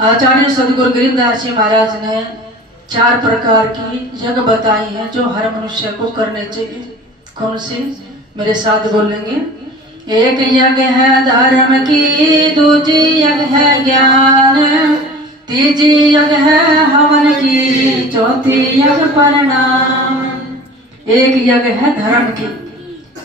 आचार्य सदगुरु गरीबदास जी महाराज ने 4 प्रकार की यज्ञ बताई हैं जो हर मनुष्य को करने चाहिए। कौन सी? मेरे साथ बोलेंगे। एक यज्ञ है धर्म की, दूजी यज्ञ है ज्ञान, तीजी यज्ञ है हवन की, चौथी यज्ञ परिणाम। एक यज्ञ है धर्म की,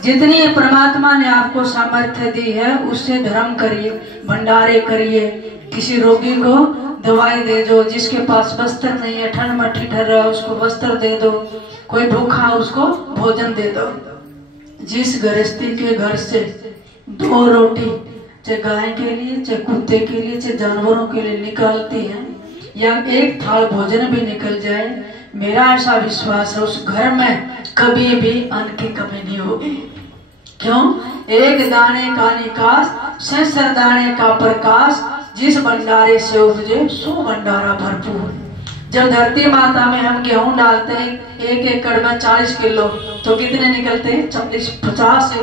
जितनी परमात्मा ने आपको सामर्थ्य दी है उससे धर्म करिए, भंडारे करिए, किसी रोगी को दवाई दे दो, जिसके पास वस्त्र नहीं है, ठंड में ठिठुर रहा उसको वस्त्र दे दो, कोई भूखा उसको भोजन दे दो। जिस गृहस्थी के घर से 2 रोटी चाहे गाय के लिए, चाहे कुत्ते के लिए, चाहे जानवरों के लिए निकालती हैं, या एक थाल भोजन भी निकल जाए, मेरा ऐसा विश्वास है उस घर में कभी भी अन्न की कमी नहीं होगी। क्यों? एक दाने का निकास, सहस्र दाने का प्रकाश, जिस भंडारे से उपजे सो भंडारा भरपूर। जब धरती माता में हम गेहूं डालते हैं 1 एकड़ में 40 किलो, तो कितने निकलते हैं? 40-50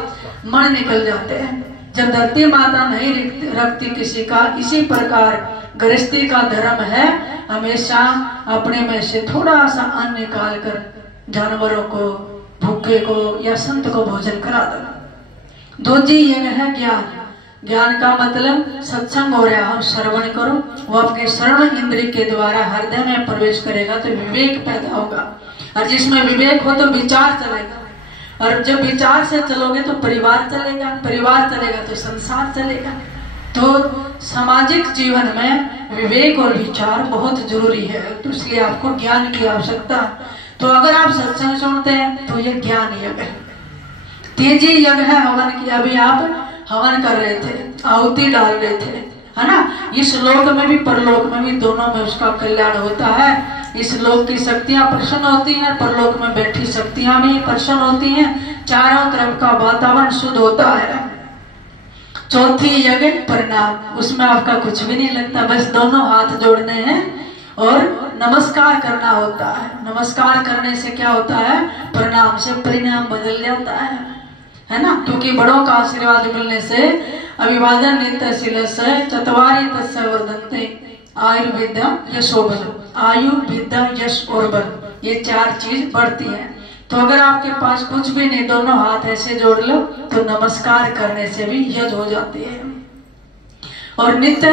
मन निकल जाते हैं। जब धरती माता नहीं रखती किसी का, इसी प्रकार गृहस्थी का धर्म है हमेशा अपने में से थोड़ा सा अन्न निकाल कर जानवरों को, भूखे को या संत को भोजन करा देना। दूजी यज्ञ है ज्ञान। ज्ञान का मतलब सत्संग हो रहा है, श्रवण करो, वो आपके श्रवण इंद्रिय के द्वारा हृदय में प्रवेश करेगा तो विवेक पैदा होगा, और जिसमें विवेक हो तो विचार चलेगा, और जब विचार से चलोगे तो परिवार चलेगा, परिवार चलेगा तो संसार चलेगा। तो सामाजिक जीवन में विवेक और विचार बहुत जरूरी है, तो इसलिए आपको ज्ञान की आवश्यकता। तो अगर आप सत्संग सुनते हैं तो ये ज्ञान यज्ञ है। तीजी यज्ञ है हवन की। अभी आप हवन कर रहे थे, आहुति डाल रहे थे, है ना? इस लोक में भी परलोक में भी, दोनों में उसका कल्याण होता है। इस लोक की शक्तियां प्रसन्न होती हैं, परलोक में बैठी शक्तियां भी प्रसन्न होती हैं, चारों तरफ का वातावरण शुद्ध होता है। चौथी यज्ञ परिणाम, उसमें आपका कुछ भी नहीं लगता, बस दोनों हाथ जोड़ने हैं और नमस्कार करना होता है। नमस्कार करने से क्या होता है? परिणाम से परिणाम बदल जाता है ना? क्योंकि बड़ों का आशीर्वाद मिलने से अभिवादन नित्यशीलस्य चत्वारि तस्य वर्धन्ते आयुर्विद्या यशो बल। आयु, विद्या, यश और बल, ये 4 चीज बढ़ती है। तो अगर आपके पास कुछ भी नहीं, दोनों हाथ ऐसे जोड़ लो तो नमस्कार करने से भी यज्ञ हो जाती है। और नित्य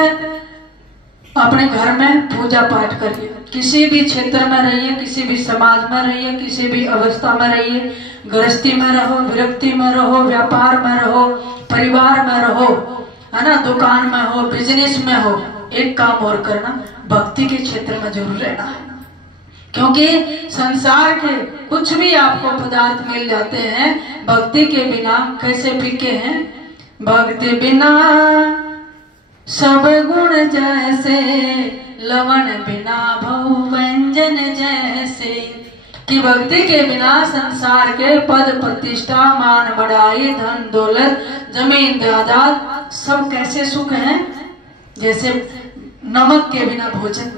अपने घर में पूजा पाठ करिए, किसी भी क्षेत्र में रहिए, किसी भी समाज में रहिए, किसी भी अवस्था में रहिए, गृहस्थी में रहो, विरक्ति में रहो, व्यापार में रहो, परिवार में रहो, है ना, दुकान में हो, बिजनेस में हो, एक काम और करना, भक्ति के क्षेत्र में जरूर रहना है। क्योंकि संसार के कुछ भी आपको पदार्थ मिल जाते हैं, भक्ति के बिना कैसे फीके हैं? भक्ति बिना सब गुण जैसे, लवण बिना भव व्यंजन जैसे। कि भक्ति के बिना संसार के पद प्रतिष्ठा, मान बढ़ाई, धन दौलत, जमीन जायदाद सब कैसे सुख हैं? जैसे नमक के बिना भोजन।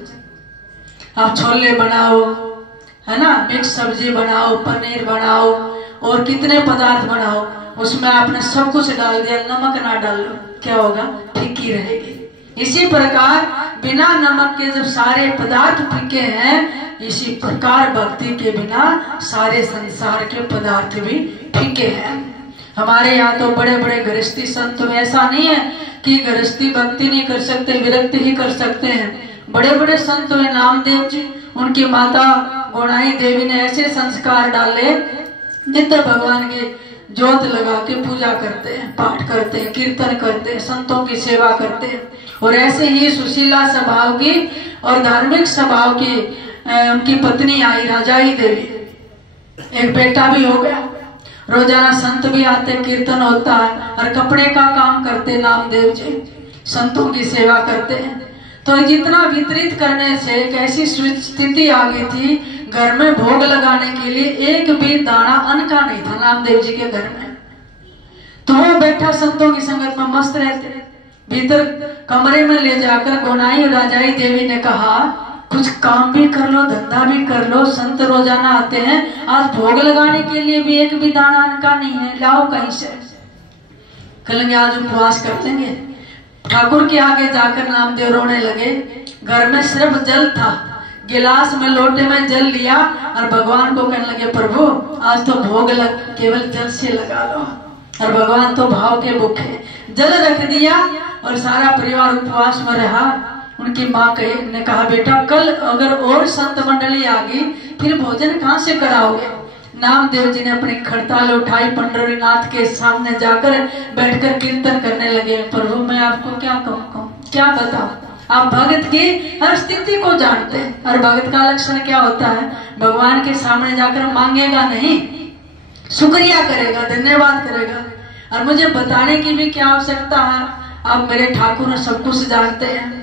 आप छोले बनाओ, है ना, मिक्स सब्जी बनाओ, पनीर बनाओ और कितने पदार्थ बनाओ, उसमें आपने सब कुछ डाल दिया, नमक ना डाल लो, क्या होगा? फीकी रहेगी। इसी प्रकार बिना नमक के जब सारे पदार्थ फीके हैं, इसी प्रकार भक्ति के बिना सारे संसार के पदार्थ भी फीके हैं। हमारे यहाँ तो बड़े बड़े गृहस्थी संत, ऐसा नहीं है कि गृहस्थी भक्ति नहीं कर सकते, विरक्ति ही कर सकते हैं। बड़े बड़े संत हुए, नामदेव जी, उनकी माता गोनाई देवी ने ऐसे संस्कार डाले, नित्य भगवान के ज्योत लगा के पूजा करते हैं, पाठ करते हैं, कीर्तन करते हैं, संतों की सेवा करते हैं। और ऐसे ही सुशीला स्वभाव की और धार्मिक स्वभाव की उनकी पत्नी आई राजाई देवी, एक बेटा भी हो गया। रोजाना संत भी आते, कीर्तन होता है, और कपड़े का काम करते नामदेव जी, संतों की सेवा करते हैं। तो जितना वितरित करने से एक ऐसी स्थिति आ गई थी, घर में भोग लगाने के लिए एक भी दाना अन्न का नहीं था नामदेव जी के घर में। तो वो बैठा संतों की संगत में मस्त रहते। भीतर कमरे में ले जाकर गोनाई राजाई देवी ने कहा, कुछ काम भी कर लो, धंधा भी कर लो, संत रोजाना आते हैं, आज भोग लगाने के लिए भी एक भी दाना अन्न का नहीं है, लाओ कहीं से। कहेंगे आज उपवास कर लेंगे, ठाकुर के आगे जाकर नामदेव रोने लगे। घर में सिर्फ जल था, गिलास में लोटे में जल लिया और भगवान को कहने लगे, प्रभु आज तो भोग केवल जल से लगा लो। और भगवान तो भाव के भूखे, जल रख दिया और सारा परिवार उपवास में रहा। उनकी माँ ने कहा, बेटा कल अगर और संत मंडली आ गई फिर भोजन कहाँ से कराओगे। नामदेव जी ने अपनी खड़ताल उठाई, पंडरीनाथ के सामने जाकर बैठकर कीर्तन करने लगे। प्रभु मैं आपको क्या कहूँ, क्या बताऊं, आप भगत की हर स्थिति को जानते हैं। और भगत का लक्षण क्या होता है, भगवान के सामने जाकर मांगेगा नहीं, शुक्रिया करेगा, धन्यवाद करेगा। और मुझे बताने की भी क्या आवश्यकता है, आप मेरे ठाकुर सब कुछ जानते हैं।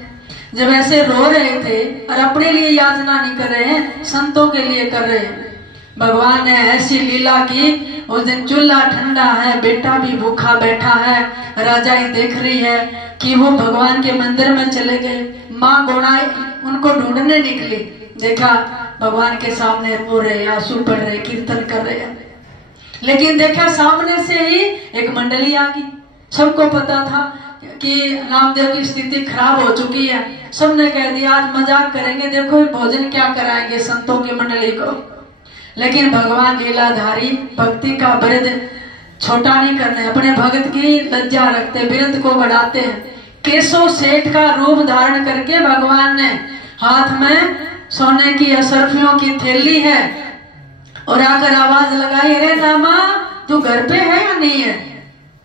जब ऐसे रो रहे थे और अपने लिए याचना नहीं कर रहे हैं, संतों के लिए कर रहे हैं। भगवान ने ऐसी लीला की, उस दिन चूल्हा ठंडा है, बेटा भी भूखा बैठा है, राजाई देख रही है कि वो भगवान के मंदिर में चले गए। माँ गोड़ाई उनको ढूंढने निकली, देखा भगवान के सामने रो रहे, आंसू पड़ रहे, कीर्तन कर रहे हैं। लेकिन देखा सामने से ही एक मंडली आ गई। सबको पता था कि नामदेव की स्थिति खराब हो चुकी है। सबने कह दिया आज मजाक करेंगे, देखो भोजन क्या कराएंगे संतों की मंडली को। लेकिन भगवान लीलाधारी भक्ति का वृद्ध छोटा नहीं करने, अपने भगत की लज्जा रखते, वृद्ध को बढ़ाते हैं। केशव सेठ का रूप धारण करके भगवान ने हाथ में सोने की असरफियों की थैली है और आकर आवाज लगाई, अरे रामा तू घर पे है या नहीं है।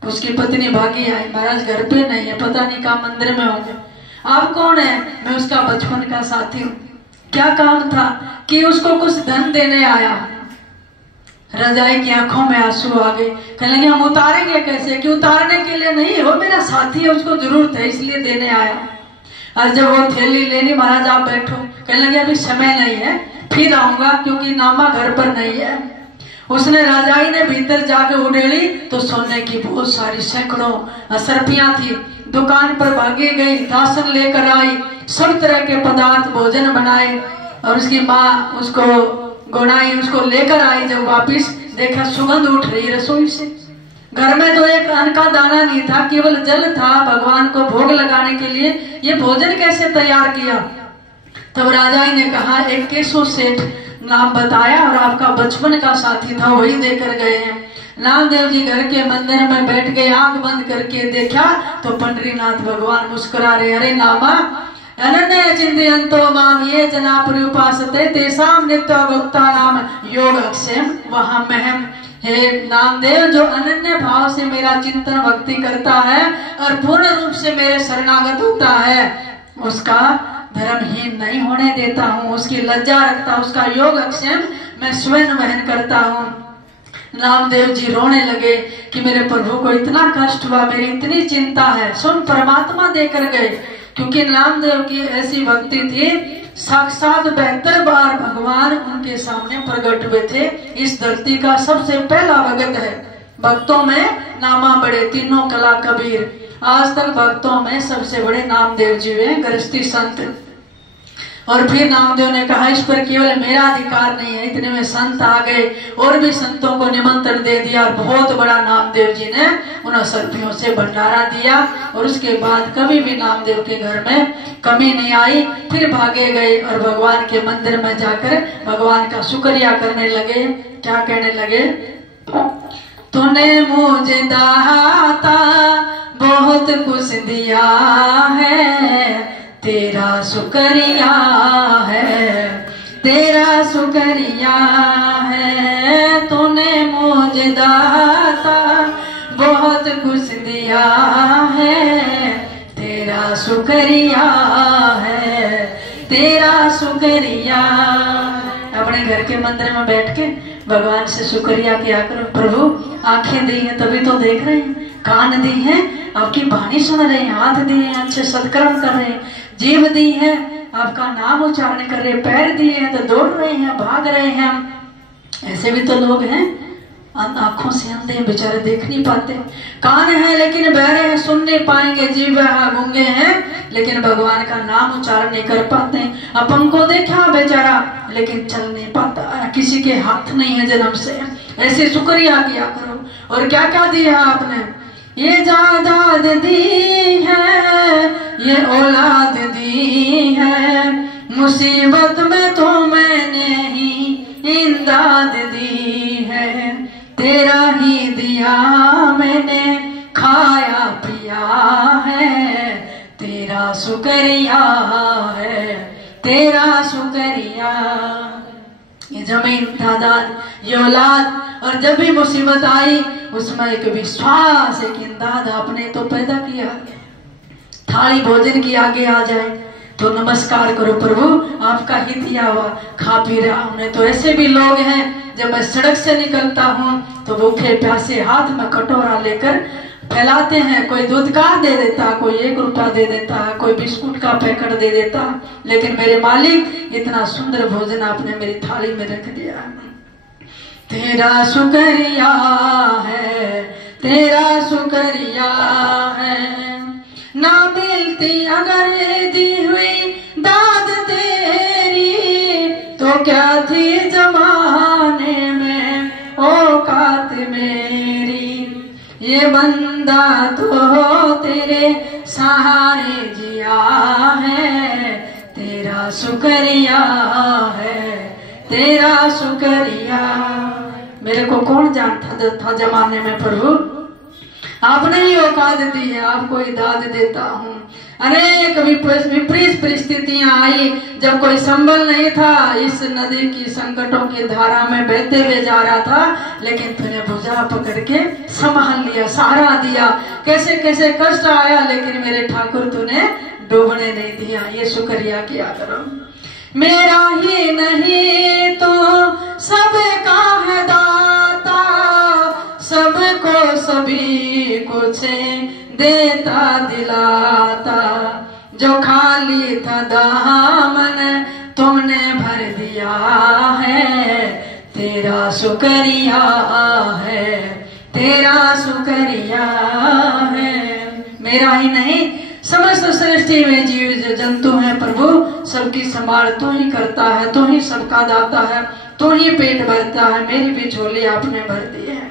उसकी पत्नी भागी आई, महाराज घर पे नहीं है, पता नहीं कहाँ मंदिर में होंगे। आप कौन है? मैं उसका बचपन का साथी हूँ। क्या काम था? कि उसको कुछ धन देने आया। रजाई की आंखों में आंसू आ गए। कहने लगे हम उतारेंगे कैसे? कि उतारने के लिए नहीं, वो मेरा साथी है, उसको जरूरत है इसलिए देने आया। और जब वो थैली लेनी, महाराज आप बैठो। कहने लगे अभी समय नहीं है, फिर आऊंगा क्योंकि नामा घर पर नहीं है। उसने रजाई ने भीतर जाके उड़ेली तो सोने की बहुत सारी सैकड़ों सरपियां थी। दुकान पर भागी गई, राशन लेकर आई, सब तरह के पदार्थ भोजन बनाए और उसकी माँ उसको गोड़ाई, उसको लेकर आई। जब वापिस देखा सुगंध उठ रही रसोई से। घर में तो एक अन्न का दाना नहीं था, केवल जल था भगवान को भोग लगाने के लिए। ये भोजन कैसे तैयार किया? तब राजाई ने कहा एक केशव सेठ नाम बताया और आपका बचपन का साथी था, वही देकर गए हैं। नामदेव जी घर के मंदिर में बैठ गए, आंख बंद करके देखा तो पंडरीनाथ भगवान मुस्कुरा रहे। अरे नामा अनन्य चिंतयन्तो माम ये जना पर्युपासते तेषां नित्य भक्ता नाम योग अक्षयम वहां महम। हे नामदेव, जो अनन्य भाव से मेरा चिंतन भक्ति करता है और पूर्ण रूप से मेरे शरणागत होता है, उसका धर्महीन नहीं होने देता हूँ, उसकी लज्जा रखता, उसका योग अक्षयम मैं स्वयं वहन करता हूँ। नामदेव जी रोने लगे कि मेरे प्रभु को इतना कष्ट हुआ, मेरी इतनी चिंता है। सुन परमात्मा देकर गए, क्योंकि नामदेव की ऐसी भक्ति थी, साक्षात 72 बार भगवान उनके सामने प्रकट हुए थे। इस धरती का सबसे पहला भगत है। भक्तों में नामा बड़े, तीनों कला कबीर। आज तक भक्तों में सबसे बड़े नामदेव जी हुए, गृहस्थी संत। और फिर नामदेव ने कहा इस पर केवल मेरा अधिकार नहीं है। इतने में संत आ गए और भी संतों को निमंत्रण दे दिया और बहुत बड़ा नामदेव जी ने उन सर्पियों से भंडारा दिया। और उसके बाद कभी भी नामदेव के घर में कमी नहीं आई। फिर भागे गए और भगवान के मंदिर में जाकर भगवान का शुक्रिया करने लगे। क्या कहने लगे? तूने मुझे दाता बहुत कुछ दिया है, तेरा शुक्रिया है, तेरा शुक्रिया है। तूने मुझे दाता बहुत कुछ दिया है, तेरा शुक्रिया है, तेरा शुक्रिया। अपने घर के मंदिर में बैठ के भगवान से शुक्रिया किया करो। प्रभु आंखें दी हैं तभी तो देख रहे हैं, कान दी हैं आपकी वाणी सुन रहे हैं, हाथ दिए हैं अच्छे सत्कर्म कर रहे हैं, जीभ दी है आपका नाम उच्चारण कर रहे, पैर दिए हैं तो दौड़ रहे हैं, भाग रहे हैं। ऐसे भी तो लोग हैं आंखों से अंधे हैं, बेचारे देख नहीं पाते, कान है लेकिन बहरे हैं, सुन नहीं पाएंगे, जीभ गूंगे हैं लेकिन भगवान का नाम उच्चारण नहीं कर पाते। अपन को देखा बेचारा लेकिन चल नहीं पाता, किसी के हाथ नहीं है जन्म से। ऐसे शुक्रिया किया करो। और क्या क्या दिया आपने? ये जायदाद दी है, ये औलाद दी है, मुसीबत में तो मैंने ही इमदाद दी है। तेरा ही दिया मैंने खाया पिया है, तेरा शुक्रिया है, तेरा शुक्रिया। ये जमीन तादाद, ये औलाद, और जब भी मुसीबत आई उसमें एक विश्वास, एक इमदाद आपने तो पैदा किया। थाली भोजन की आगे आ जाए तो नमस्कार करो, प्रभु आपका ही दिया हुआ खा पी रहा हूं। नहीं तो ऐसे भी लोग हैं, जब मैं सड़क से निकलता हूं तो भूखे प्यासे हाथ में कटोरा लेकर फैलाते हैं। कोई दूध का दे देता, कोई 1 रुपया दे देता, कोई बिस्कुट का पैकेट दे देता, लेकिन मेरे मालिक इतना सुंदर भोजन आपने मेरी थाली में रख दिया। तेरा शुक्रिया है, तेरा शुक्रिया है। ना मिलती अगर दी हुई दाद तेरी, तो क्या थी जमाने में औकात मेरी। ये बंदा तो तेरे सहारे जिया है, तेरा शुक्रिया है, तेरा शुक्रिया। मेरे को कौन जानता था जमाने में प्रभु, आपने ही औकात दी है, आपको ही दाद देता हूँ। अनेक विपरीत परिस्थितियां आई, जब कोई संबल नहीं था, इस नदी की संकटों की धारा में बहते हुए जा रहा था, लेकिन तूने भुजा पकड़ के संभाल लिया, सहारा दिया। कैसे कैसे कष्ट आया, लेकिन मेरे ठाकुर तूने डूबने नहीं दिया। ये शुक्रिया किया करो। मेरा ही नहीं तो सबका है दाता, सबको सभी कुछ देता दिलाता। जो खाली था दामन तुमने भर दिया है, तेरा शुक्रिया है, तेरा शुक्रिया है। मेरा ही नहीं, समस्त सृष्टि में जीव जंतु हैं प्रभु, सबकी संभाल तू ही करता है, तू ही सबका दाता है, तू ही पेट भरता है। मेरी भी झोली आपने भर दी है।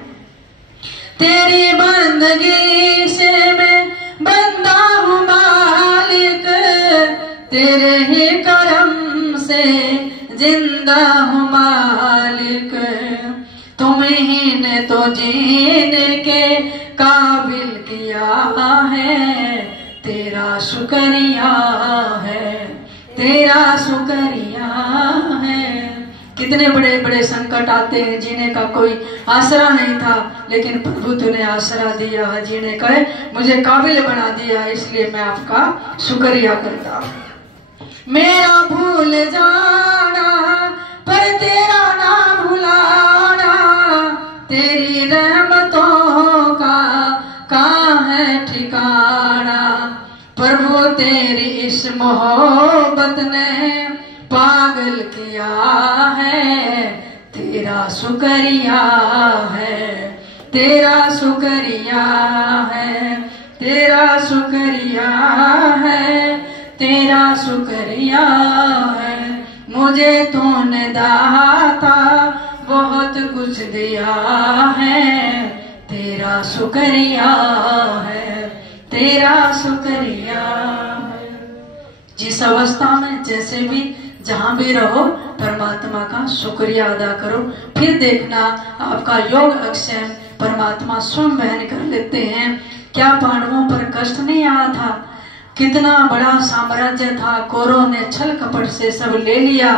तेरी बंदगी से मैं बंदा हूँ मालिक, तेरे ही करम से जिंदा हूँ मालिक। तुम ही ने तो जीने के काबिल किया है, तेरा शुक्रिया है, तेरा शुक्रिया है। कितने बड़े बड़े संकट आते हैं, जीने का कोई आसरा नहीं था, लेकिन प्रभु तूने आसरा दिया है, जीने का मुझे काबिल बना दिया, इसलिए मैं आपका शुक्रिया करता हूँ। मेरा भूल जाना पर तेरा ना भुलाना, तेरी रहमतों का कहाँ है ठिकाना। प्रभु तेरी इस मोहब्बत ने पागल किया है, तेरा शुक्रिया है, तेरा शुक्रिया है, तेरा शुक्रिया है, तेरा शुक्रिया है। मुझे तूने दाता बहुत कुछ दिया है, तेरा शुक्रिया है, तेरा शुक्रिया है। जिस अवस्था में जैसे भी जहां भी रहो, परमात्मा का शुक्रिया अदा करो, फिर देखना आपका योग अक्षय परमात्मा स्वयं वहन कर लेते हैं। क्या पांडवों पर कष्ट नहीं आया था? कितना बड़ा साम्राज्य था, कौरवों ने छल कपट से सब ले लिया,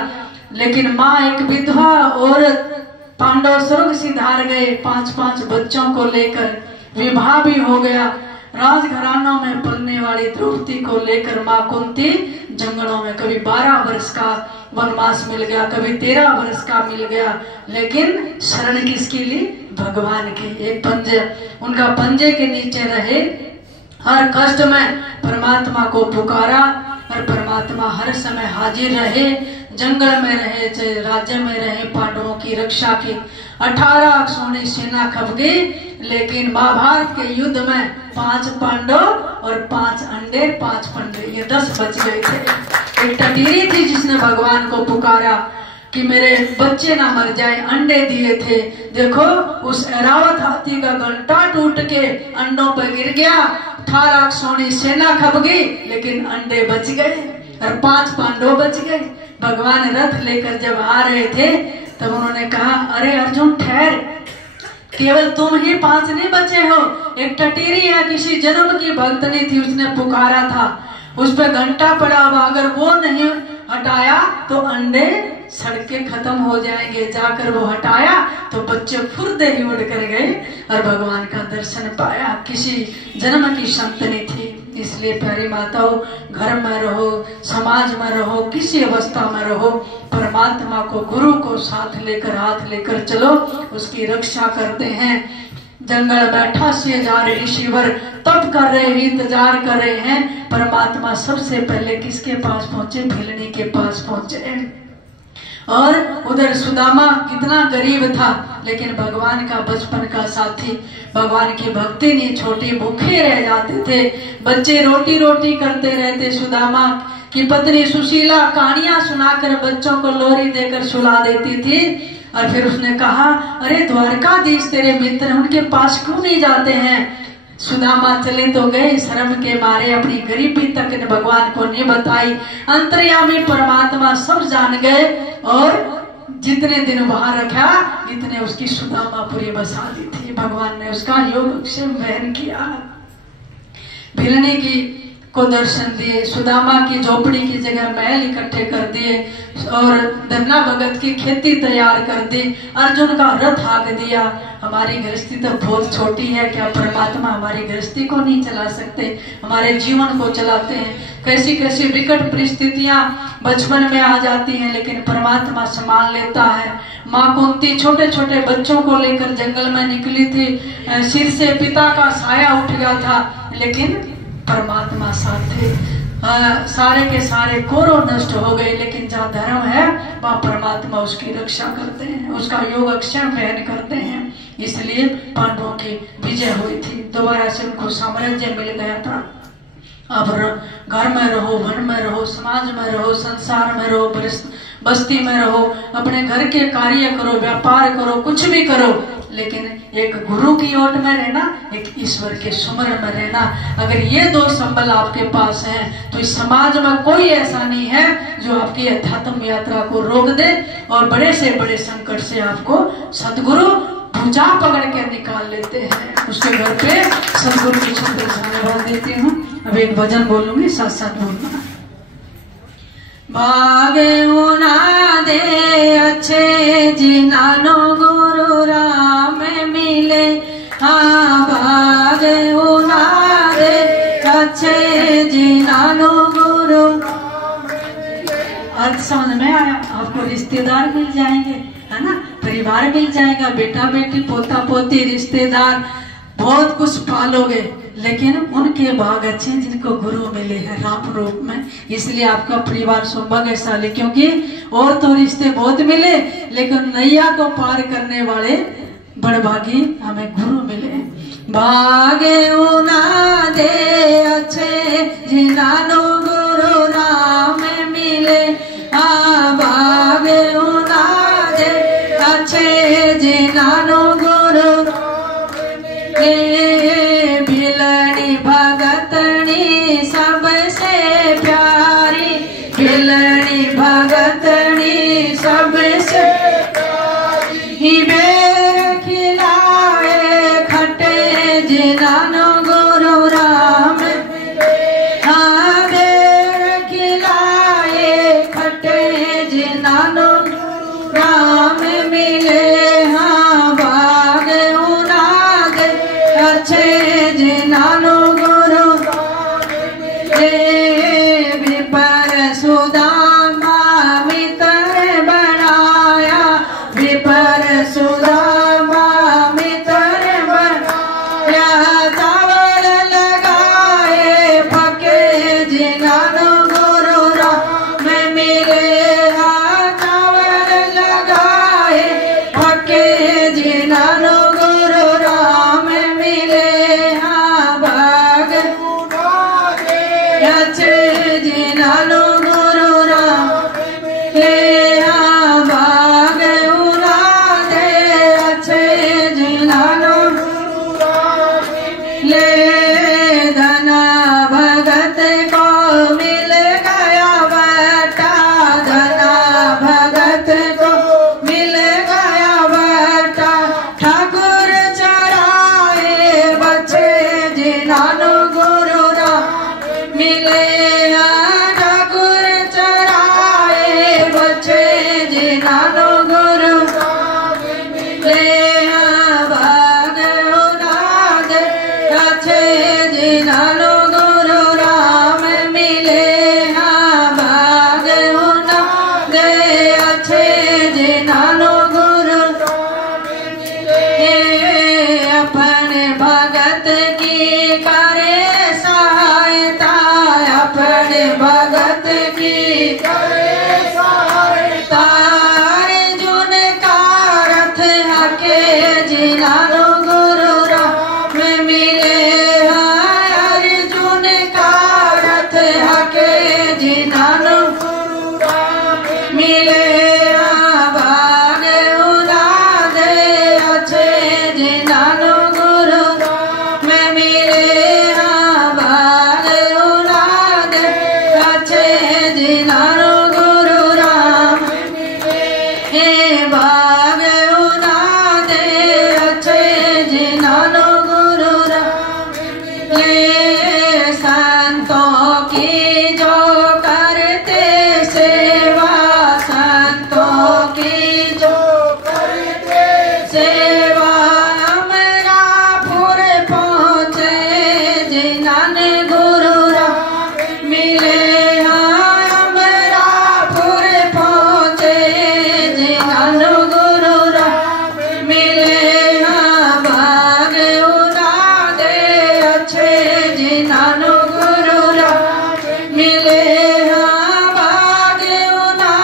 लेकिन माँ एक विधवा औरत, पांडव स्वर्ग सिधार गए 5-5 बच्चों को लेकर, विवाह भी हो गया। राजघरानों में पलने वाली द्रौपदी को लेकर माँ कुंती जंगलों में कभी 12 वर्ष का वनवास मिल गया, कभी 13 वर्ष का मिल गया, लेकिन शरण किसकी ली? भगवान की। एक पंजे, उनका पंजे के नीचे रहे, हर कष्ट में परमात्मा को पुकारा, और परमात्मा हर समय हाजिर रहे। जंगल में रहे, चाहे राज्य में रहे, पांडवों की रक्षा की। 18 अक्षौणी सेना खप गई, लेकिन महाभारत के युद्ध में 5 पांडव और 5 अंडे, 5 पंडे, ये 10 बच गए थे। एक टटीरी थी जिसने भगवान को पुकारा कि मेरे बच्चे ना मर जाए, अंडे दिए थे। देखो उस ऐरावत हाथी का घंटा टूट के अंडों पर गिर गया, 18 सोनी सेना खप गई, लेकिन अंडे बच गए और 5 पांडव बच गए। भगवान रथ लेकर जब आ रहे थे तब उन्होंने कहा, अरे अर्जुन ठहर, केवल तुम ही 5 नहीं बचे हो, एक टटीरी है, किसी जन्म की भक्तनी थी, उसने पुकारा था, उस पर घंटा पड़ा हुआ, अगर वो नहीं हटाया तो अंडे सड़के खत्म हो जाएंगे। जाकर वो हटाया तो बच्चे फुर्दे ही उड़ कर गए और भगवान का दर्शन पाया। किसी जन्म की संतनी थी। इसलिए प्यारी माताओं, घर में रहो, समाज में रहो, किसी अवस्था में रहो, परमात्मा को, गुरु को साथ लेकर, हाथ लेकर चलो, उसकी रक्षा करते हैं। जंगल बैठा से जा रहे ऋषिवर तब कर रहे, इंतजार कर रहे हैं। परमात्मा सबसे पहले किसके पास पहुंचे? भिलनी के पास पहुंचे। और उधर सुदामा कितना गरीब था, लेकिन भगवान का बचपन का साथी, भगवान की भक्ति नहीं छोटी, भूखे रह जाते थे, बच्चे रोटी रोटी करते रहते। सुदामा की पत्नी सुशीला कहानियां सुनाकर बच्चों को लोरी देकर सुला देती थी। और फिर उसने कहा, अरे द्वारकाधीश तेरे मित्र, उनके पास क्यों नहीं जाते हैं? सुदामा चले तो गए, शर्म के मारे अपनी गरीबी तक ने भगवान को नहीं बताई। अंतर्यामी परमात्मा सब जान गए और जितने दिन वहां रखा, इतने उसकी सुदामापुरी बसा दी थी। भगवान ने उसका योगक्षेम वहन किया, भिलनी की को दर्शन दिए, सुदामा की झोपड़ी की जगह महल इकट्ठे कर दिए और धन्ना भगत की खेती तैयार कर दी, अर्जुन का रथ हाँक दिया। हमारी गृहस्थी तो बहुत छोटी है, क्या परमात्मा हमारी गृहस्थी को नहीं चला सकते? हमारे जीवन को चलाते हैं। कैसी कैसी विकट परिस्थितियां बचपन में आ जाती हैं, लेकिन परमात्मा संभाल लेता है। माँ कुंती छोटे छोटे बच्चों को लेकर जंगल में निकली थी, सिर से पिता का साया उठ गया था, लेकिन परमात्मा साथ थे। सारे के सारे कोरों नष्ट हो गए, लेकिन जहाँ धर्म है वहाँ परमात्मा उसकी रक्षा करते हैं, उसका योगक्षेम वहन करते हैं। इसलिए पांडवों की विजय हुई थी, दोबारा से उनको साम्राज्य मिल गया था। अब घर में रहो, वन में रहो, समाज में रहो, संसार में रहो, बस्ती में रहो, अपने घर के कार्य करो, व्यापार करो, कुछ भी करो, लेकिन एक गुरु की ओट में रहना, एक ईश्वर के सुमरन में रहना। अगर ये 2 संबल आपके पास हैं तो इस समाज में कोई ऐसा नहीं है जो आपकी अध्यात्म यात्रा को रोक दे और बड़े से बड़े संकट से आपको सदगुरु भुजा पकड़ के निकाल लेते हैं। उसके घर पे सदगुरु की छत्र धन्यवाद देती हूँ। अब एक भजन बोलूंगी, साथ साथ बोलना। भागे उना दे अच्छे जिनानो गुरु राम मिले, हाँ भागे उना दे अच्छे जिनानो गुरु। अर्थ समझ में आया? आपको रिश्तेदार मिल जाएंगे, है ना, परिवार मिल जाएगा, बेटा बेटी पोता पोती रिश्तेदार, बहुत कुछ पालोगे, लेकिन उनके भाग अच्छे जिनको गुरु मिले हैं राम रूप में। इसलिए आपका परिवार सौभाग्यशाली, क्योंकि और तो रिश्ते बहुत मिले, लेकिन नैया को पार करने वाले बड़भागी हमें गुरु मिले। भागे उना दे अच्छे जिनानो गुरु राम मिले, हाँ भागे उना दे अच्छे जिनानो गुरु भिलनी भगतनी सबसे प्यारी, भिलनी भगतनी सबसे प्यारी, बेर खिलाए खटे जिनानो गुरु राम, हाँ बेर खिलाए खटे जिनानो राम मिले, हाँ भाग उना दे अच्छे जिनानो गुरु विपर सुदामा मित्र बनाया, विपर सुदामा मित्र बनाया, चावल लगाए पके जिनानो गुरु राम मिले, हाँ चावल लगाए पके जिनानो गुरु राम मिले, हाँ भाग अच्छे जिनानो गुरु तारे जुन का रथ हके जिनानो गुरु राम मिले अर्जुन का रथ हके जिनानो गुरु राम मिले भाग उड़ा दे अच्छे जिनानो गुरु राम मिले भाग उड़ा दे अच्छे जिनानो गुरु राम हे भाग उड़ा दे अच्छे जिनानो गुरु राम ले संतों की जो करते सेवा संतों की जो करते सेवा अमरापुर पहुँचे जिन्होंने गुरु राम मिले अमरापुर पहुँचे जिन्होंने गुरु राम मिले भाग उड़ा दे अच्छे जिन्होंने गुरु राम मिले भाग उड़ा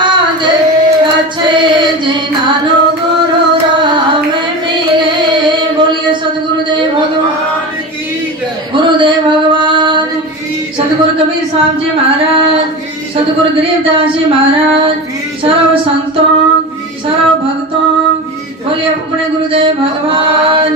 दे अच्छे जिन्होंने गुरु राम मिले। बोलिए सतगुरुदेव भगवान गुरुदेव भगवान सतगुरु कबीर साहब जी महाराज सतगुरु गरीबदास जी महाराज सर्व संतों सर्व भक्तों बोलिए अपने गुरुदेव भगवान